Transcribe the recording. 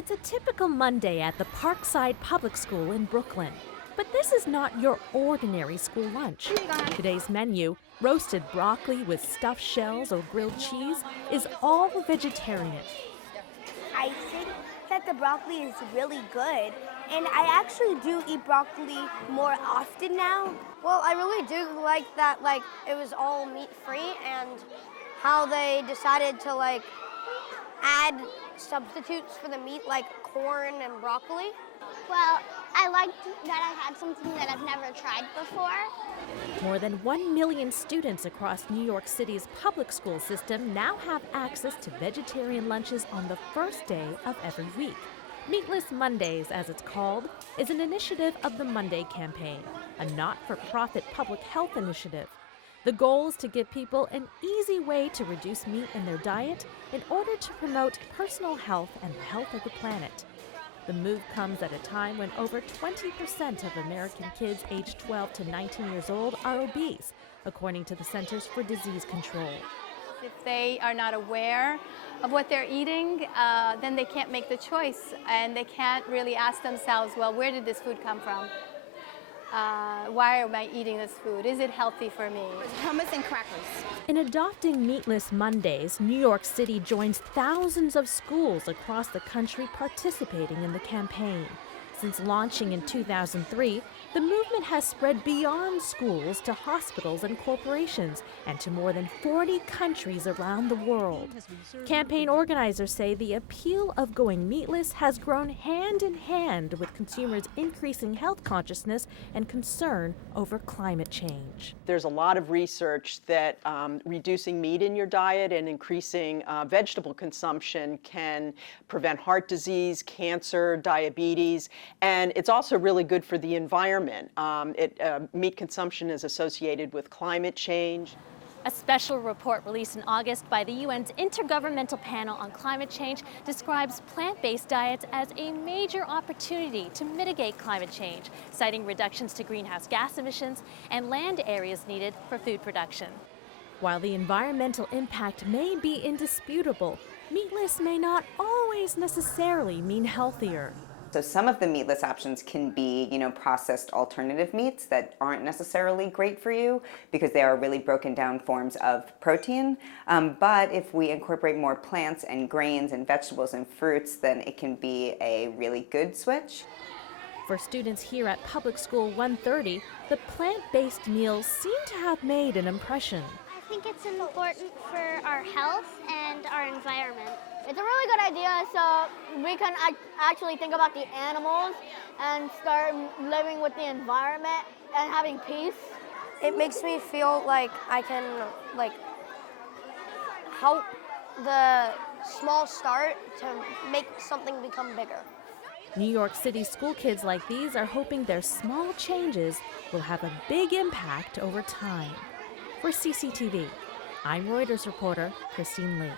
It's a typical Monday at the Parkside Public School in Brooklyn. But this is not your ordinary school lunch. Today's menu, roasted broccoli with stuffed shells or grilled cheese, is all vegetarian. I think that the broccoli is really good, and I actually do eat broccoli more often now. Well, I really do like that, it was all meat-free, and how they decided to, add substitutes for the meat, like corn and broccoli. Well, I liked that I had something that I've never tried before. More than 1 million students across New York City's public school system now have access to vegetarian lunches on the first day of every week. Meatless Mondays, as it's called, is an initiative of the Monday Campaign, a not-for-profit public health initiative. The goal is to give people an easy way to reduce meat in their diet in order to promote personal health and the health of the planet. The move comes at a time when over 20% of American kids aged 12 to 19 years old are obese, according to the Centers for Disease Control. If they are not aware of what they're eating, then they can't make the choice, and they can't really ask themselves, well, where did this food come from? Why am I eating this food? Is it healthy for me? Hummus and crackers. In adopting Meatless Mondays, New York City joins thousands of schools across the country participating in the campaign. Since launching in 2003, the movement has spread beyond schools to hospitals and corporations and to more than 40 countries around the world. Campaign organizers say the appeal of going meatless has grown hand in hand with consumers' increasing health consciousness and concern over climate change. There's a lot of research that reducing meat in your diet and increasing vegetable consumption can prevent heart disease, cancer, diabetes, and it's also really good for the environment. Meat consumption is associated with climate change. A special report released in August by the UN's Intergovernmental Panel on Climate Change describes plant-based diets as a major opportunity to mitigate climate change, citing reductions to greenhouse gas emissions and land areas needed for food production. While the environmental impact may be indisputable, meatless may not always necessarily mean healthier. So some of the meatless options can be, processed alternative meats that aren't necessarily great for you because they are really broken down forms of protein. But if we incorporate more plants and grains and vegetables and fruits, then it can be a really good switch. For students here at Public School 130, the plant-based meals seem to have made an impression. I think it's important for our health and our environment. It's a really good idea, so we can actually think about the animals and start living with the environment and having peace. It makes me feel like I can help the small start to make something become bigger. New York City school kids like these are hoping their small changes will have a big impact over time. For CCTV, I'm Reuters reporter Christine Lee.